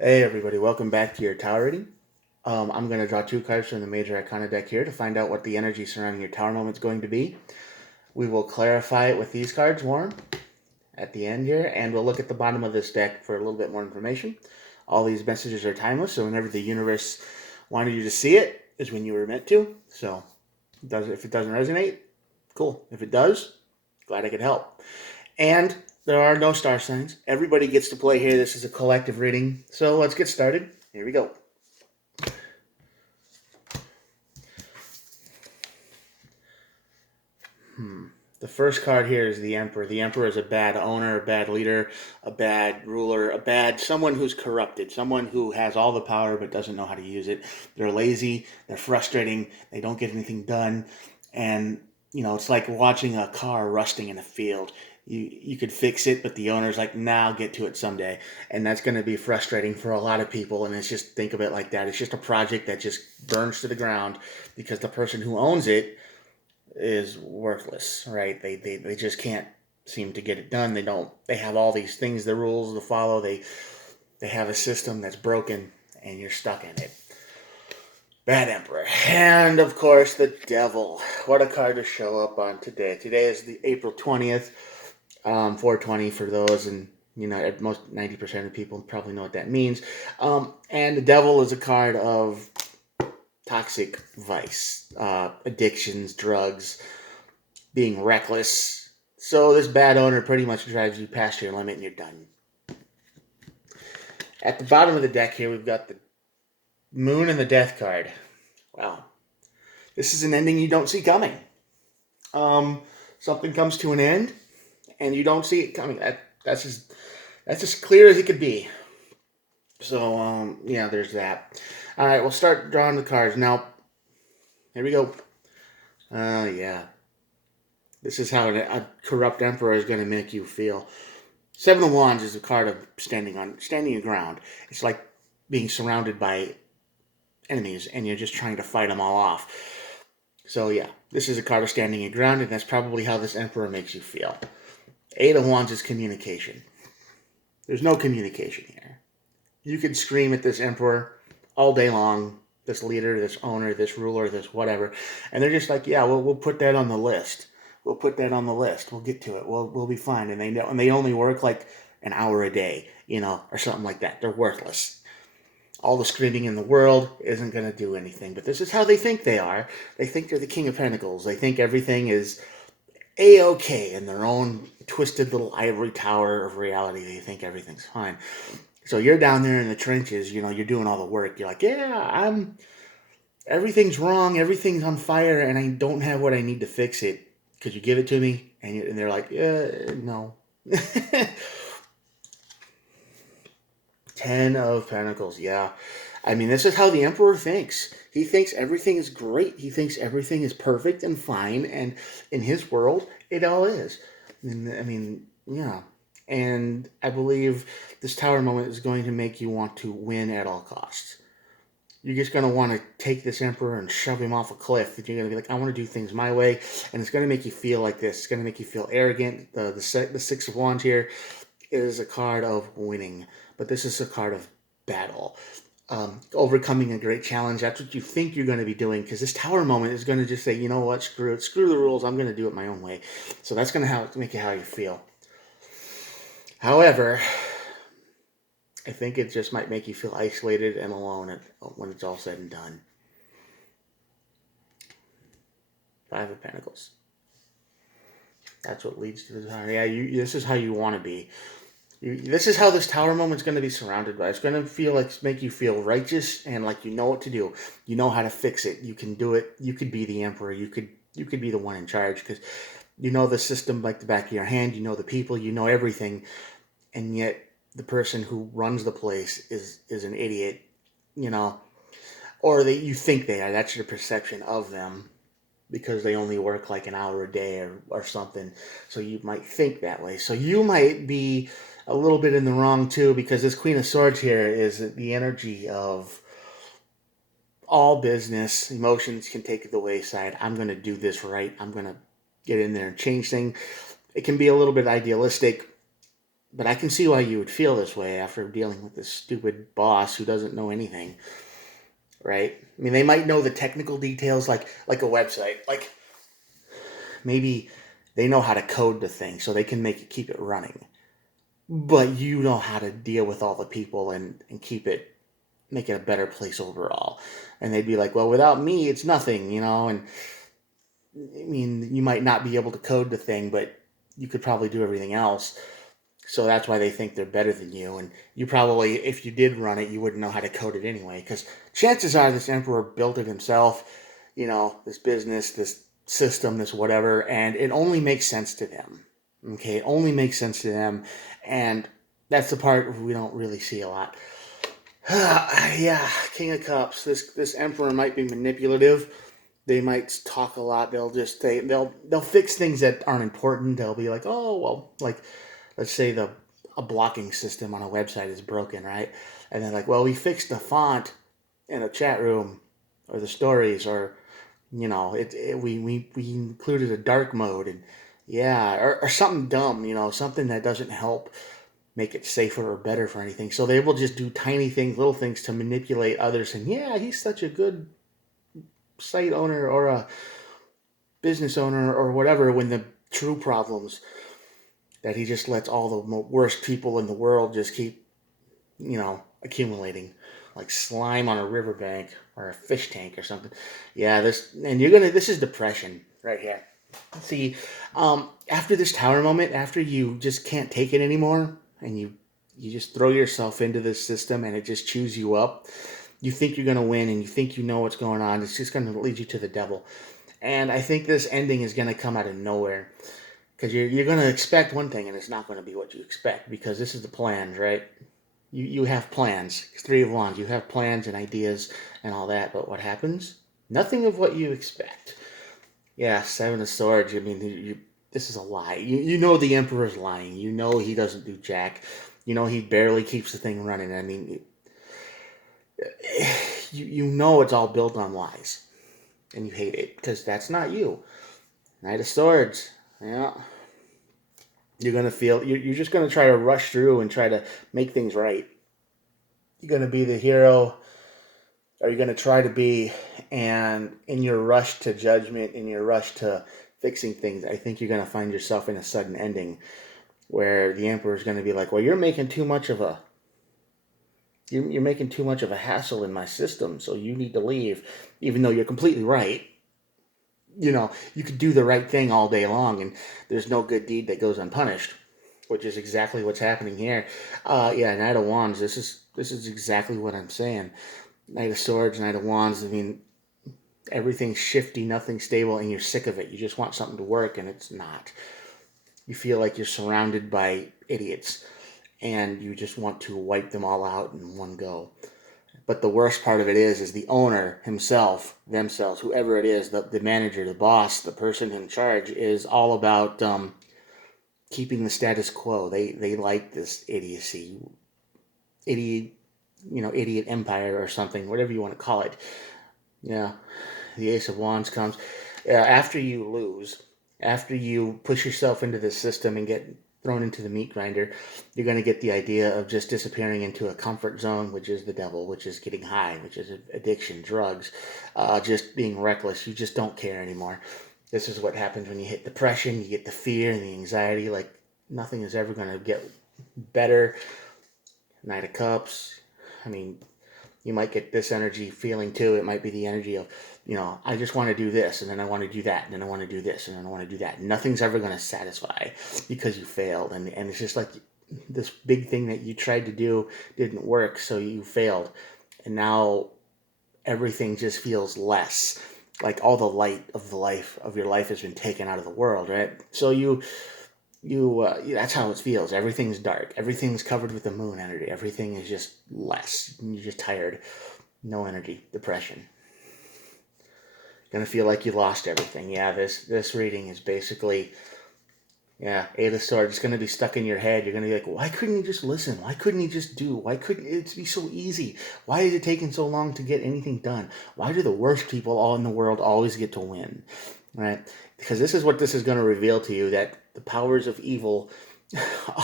Hey everybody, welcome back to your tower reading. I'm going to draw two cards from the Major Arcana deck here to find out what the energy surrounding your tower moment is going to be. We will clarify it with these cards more at the end here, and we'll look at the bottom of this deck for a little bit more information. All these messages are timeless, so whenever the universe wanted you to see it is when you were meant to. So if it doesn't resonate, cool. If it does, glad I could help. And there are no star signs. Everybody gets to play here. This is a collective reading. So let's get started. Here we go. The first card here is the Emperor. The Emperor is a bad owner, a bad leader, a bad ruler, someone who's corrupted, someone who has all the power but doesn't know how to use it. They're lazy, they're frustrating, they don't get anything done, and it's like watching a car rusting in a field. You could fix it, but the owner's like, nah, I'll get to it someday. And that's going to be frustrating for a lot of people. And it's just, think of it like that. It's just a project that just burns to the ground because the person who owns it is worthless, right? They just can't seem to get it done. They have all these things, the rules to follow. They have a system that's broken and you're stuck in it. Bad Emperor. And of course the Devil. What a card to show up on today. Today is the April 20th, 420 for those, and at most 90% of people probably know what that means. And the Devil is a card of toxic vice, addictions, drugs, being reckless. So this bad owner pretty much drives you past your limit and you're done. At the bottom of the deck here, we've got the Moon and the Death card. Wow. This is an ending you don't see coming. Something comes to an end and you don't see it coming. That's as clear as it could be. So, yeah, there's that. All right, we'll start drawing the cards. Now, here we go. Yeah. This is how a corrupt emperor is going to make you feel. Seven of Wands is a card of standing your ground. It's like being surrounded by enemies and you're just trying to fight them all off. So yeah, this is a card of standing your ground, and that's probably how this emperor makes you feel. Eight of Wands is communication. There's no communication here. You could scream at this emperor all day long, this leader, this owner, this ruler, this whatever, and they're just like, yeah, we'll put that on the list. We'll put that on the list. We'll get to it. We'll be fine. And they know, and they only work like an hour a day, or something like that. They're worthless. All the screaming in the world isn't going to do anything. But this is how they think they are. They think they're the King of Pentacles. They think everything is A-okay in their own twisted little ivory tower of reality. They think everything's fine. So you're down there in the trenches, you're doing all the work. You're like, yeah, everything's wrong, everything's on fire, and I don't have what I need to fix it. Could you give it to me? And they're like, no. 10 of Pentacles, yeah. I mean, this is how the Emperor thinks. He thinks everything is great. He thinks everything is perfect and fine, and in his world, it all is. And, I mean, yeah. And I believe this tower moment is going to make you want to win at all costs. You're just going to want to take this emperor and shove him off a cliff. You're going to be like, I want to do things my way. And it's going to make you feel like this. It's going to make you feel arrogant. The Six of Wands here is a card of winning. But this is a card of battle. Overcoming a great challenge. That's what you think you're going to be doing. Because this tower moment is going to just say, you know what, screw it. Screw the rules. I'm going to do it my own way. So that's going to make it how you feel. However, I think it just might make you feel isolated and alone when it's all said and done. Five of Pentacles. That's what leads to the tower. Yeah, this is how you want to be. This is how this tower moment's going to be surrounded by. It's going to make you feel righteous and like you know what to do. You know how to fix it. You can do it. You could be the emperor. You could be the one in charge because you know the system like the back of your hand. You know the people. You know everything, and yet the person who runs the place is an idiot, or you think they are. That's your perception of them because they only work like an hour a day or something. So you might think that way. So you might be a little bit in the wrong too, because this Queen of Swords here is the energy of all business. Emotions can take the wayside. I'm going to do this right. I'm going to get in there and change things. It can be a little bit idealistic. But I can see why you would feel this way after dealing with this stupid boss who doesn't know anything, right? I mean, they might know the technical details, like a website, like maybe they know how to code the thing so they can keep it running. But you know how to deal with all the people and make it a better place overall. And they'd be like, well, without me, it's nothing, And I mean, you might not be able to code the thing, but you could probably do everything else. So that's why they think they're better than you. And you probably, if you did run it, you wouldn't know how to code it anyway. Because chances are this emperor built it himself, this business, this system, this whatever, and it only makes sense to them. Okay, it only makes sense to them. And that's the part we don't really see a lot. Yeah, King of Cups. This emperor might be manipulative. They might talk a lot. They'll fix things that aren't important. They'll be like, oh well, like let's say a blocking system on a website is broken, right? And then like, well, we fixed the font in a chat room or the stories, or we included a dark mode, and yeah, or something dumb, something that doesn't help make it safer or better for anything. So they will just do tiny things, little things to manipulate others. And yeah, he's such a good site owner or a business owner or whatever, when the true problems that he just lets all the worst people in the world just keep, accumulating like slime on a riverbank or a fish tank or something. Yeah, this is depression right here. See, after this tower moment, after you just can't take it anymore, and you just throw yourself into this system and it just chews you up. You think you're gonna win, and you think you know what's going on. It's just gonna lead you to the devil. And I think this ending is gonna come out of nowhere, because you're gonna expect one thing, and it's not gonna be what you expect, because this is the plans, right? You have plans. Three of Wands. You have plans and ideas and all that, but what happens? Nothing of what you expect. Yeah, Seven of Swords. I mean, this is a lie. You know the Emperor's lying. You know he doesn't do jack. You know he barely keeps the thing running. I mean, you know it's all built on lies, and you hate it because that's not you. Knight of Swords. Yeah, you're just gonna try to rush through and try to make things right. You're gonna be the hero, or you're gonna try to be, and in your rush to judgment, in your rush to fixing things, I think you're gonna find yourself in a sudden ending where the emperor is gonna be like, "Well, you're making too much of a hassle in my system, so you need to leave," even though you're completely right. You could do the right thing all day long, and there's no good deed that goes unpunished, which is exactly what's happening here. Yeah, Knight of Wands. This is exactly what I'm saying. Knight of Swords, Knight of Wands. I mean, everything's shifty, nothing's stable, and you're sick of it. You just want something to work, and it's not. You feel like you're surrounded by idiots, and you just want to wipe them all out in one go. But the worst part of it is the owner himself, themselves, whoever it is, the manager, the boss, the person in charge, is all about keeping the status quo. They like this idiocy, idiot, idiot empire or something, whatever you want to call it. Yeah, the Ace of Wands comes. After you lose, after you push yourself into this system and get thrown into the meat grinder, you're going to get the idea of just disappearing into a comfort zone, which is the devil, which is getting high, which is addiction, drugs, just being reckless. You just don't care anymore. This is what happens when you hit depression. You get the fear and the anxiety, like nothing is ever going to get better. Knight of Cups. I mean, you might get this energy feeling too. It might be the energy of, I just want to do this, and then I want to do that, and then I want to do this, and then I want to do that. Nothing's ever going to satisfy because you failed. And it's just like this big thing that you tried to do didn't work, so you failed. And now everything just feels less. Like all the light of your life has been taken out of the world, right? So that's how it feels. Everything's dark. Everything's covered with the moon energy. Everything is just less. You're just tired. No energy. Depression. Gonna feel like you lost everything. Yeah, this reading is basically, yeah, Eight of Swords. It's gonna be stuck in your head. You're gonna be like, why couldn't he just listen? Why couldn't he just do? Why couldn't it be so easy? Why is it taking so long to get anything done? Why do the worst people all in the world always get to win? Right? Because this is what this is going to reveal to you, that the powers of evil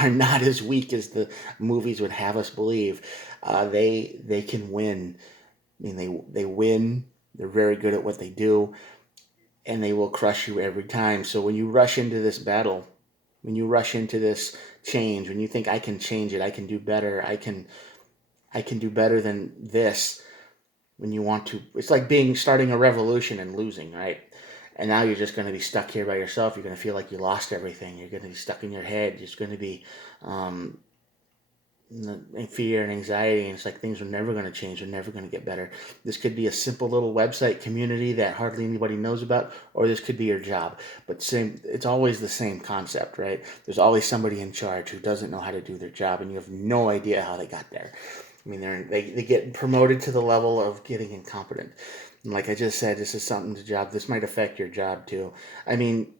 are not as weak as the movies would have us believe. They can win. I mean, they win. They're very good at what they do, and they will crush you every time. So when you rush into this battle, when you rush into this change, when you think I can change it, I can do better, I can do better than this. When you want to, it's like starting a revolution and losing, right? And now you're just going to be stuck here by yourself. You're going to feel like you lost everything. You're going to be stuck in your head. It's going to be um, fear and anxiety, and it's like things are never going to change. They're never going to get better. This could be a simple little website community that hardly anybody knows about, or this could be your job. But it's always the same concept, right? There's always somebody in charge who doesn't know how to do their job, and you have no idea how they got there. I mean, they get promoted to the level of getting incompetent. And like I just said, this is something to job. This might affect your job too. I mean,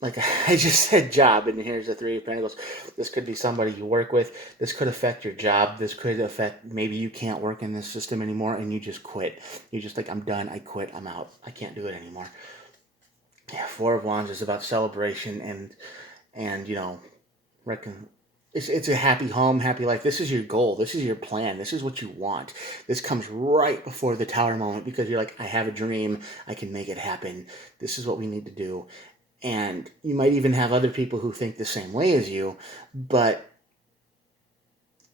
like I just said job, and here's the three of pentacles. This could be somebody you work with. This could affect your job. This could affect, maybe you can't work in this system anymore and you just quit. You're just like, I'm done. I quit. I'm out. I can't do it anymore. Yeah, Four of Wands is about celebration and reckon it's a happy home, happy life. This is your goal. This is your plan. This is what you want. This comes right before the tower moment because you're like, I have a dream. I can make it happen. This is what we need to do. And you might even have other people who think the same way as you, but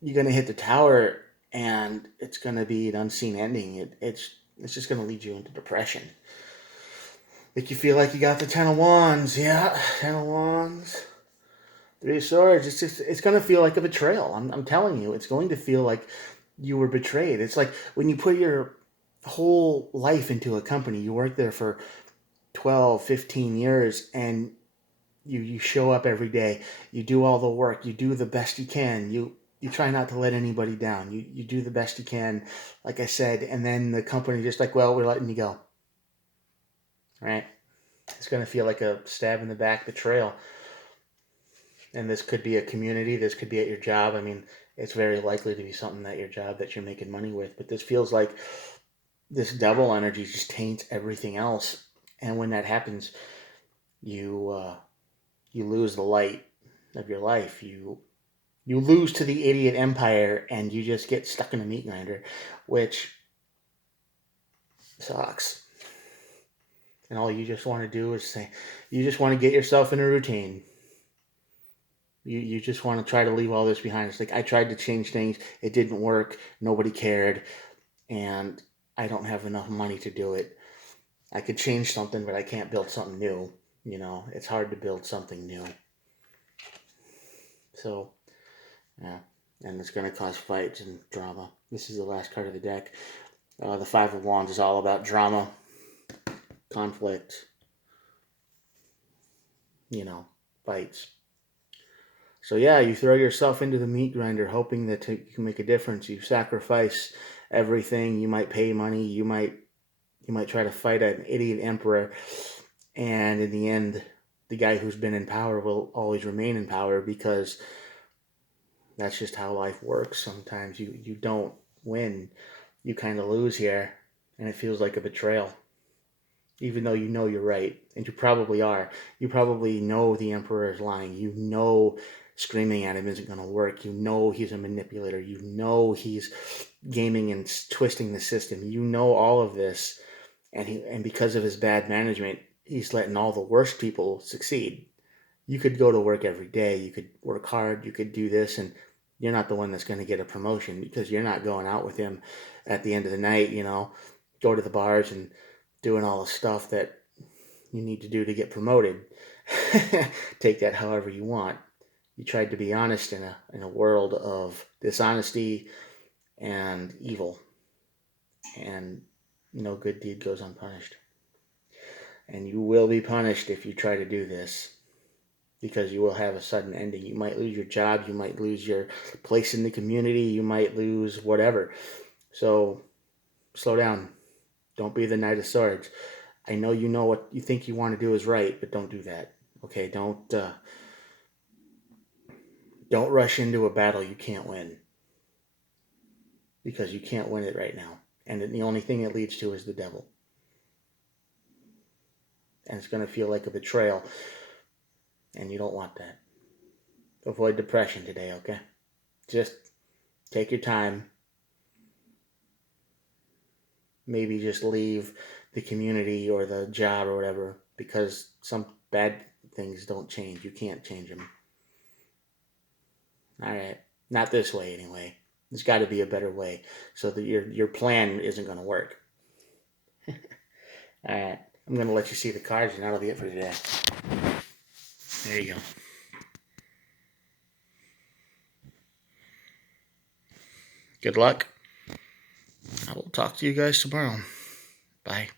you're going to hit the tower and it's going to be an unseen ending. It's just going to lead you into depression. Make you feel like you got the Ten of Wands. Yeah, Ten of Wands. Three of Swords. It's going to feel like a betrayal. I'm telling you, it's going to feel like you were betrayed. It's like when you put your whole life into a company, you work there for 12, 15 years, and you show up every day, you do all the work, you do the best you can, you try not to let anybody down, you do the best you can, like I said, and then the company just like, well, we're letting you go, right? It's going to feel like a stab in the back betrayal. And this could be a community, this could be at your job. I mean, it's very likely to be something at your job that you're making money with, but this feels like this double energy just taints everything else. And when that happens, you you lose the light of your life. You lose to the idiot empire and you just get stuck in a meat grinder, which sucks. And all you just want to do is say, you just want to get yourself in a routine. You just want to try to leave all this behind. It's like, I tried to change things, it didn't work, nobody cared, and I don't have enough money to do it. I could change something, but I can't build something new. It's hard to build something new. So, yeah. And it's going to cause fights and drama. This is the last card of the deck. The Five of Wands is all about drama, conflict, fights. So yeah, you throw yourself into the meat grinder hoping that you can make a difference. You sacrifice everything. You might pay money. You might try to fight an idiot emperor. And in the end, the guy who's been in power will always remain in power because that's just how life works. Sometimes you don't win. You kind of lose here, and it feels like a betrayal. Even though you know you're right, and you probably are. You probably know the emperor is lying. You know screaming at him isn't going to work. You know he's a manipulator. You know he's gaming and twisting the system. You know all of this, and because of his bad management, he's letting all the worst people succeed. You could go to work every day. You could work hard. You could do this, and you're not the one that's going to get a promotion because you're not going out with him at the end of the night, go to the bars and doing all the stuff that you need to do to get promoted. Take that however you want. You tried to be honest in a world of dishonesty and evil, and no good deed goes unpunished. And you will be punished if you try to do this, because you will have a sudden ending. You might lose your job, you might lose your place in the community, you might lose whatever. So slow down. Don't be the Knight of Swords. I know you know what you think you want to do is right, but don't do that. Okay, don't rush into a battle you can't win, because you can't win it right now. And the only thing it leads to is the devil. And it's going to feel like a betrayal, and you don't want that. avoid depression today, okay? Just take your time. Maybe just leave the community or the job or whatever because some bad things don't change. You can't change them. All right. Not this way, anyway. There's got to be a better way so that your plan isn't going to work. All right. I'm going to let you see the cards, and that'll be it for today. There you go. Good luck. I will talk to you guys tomorrow. Bye.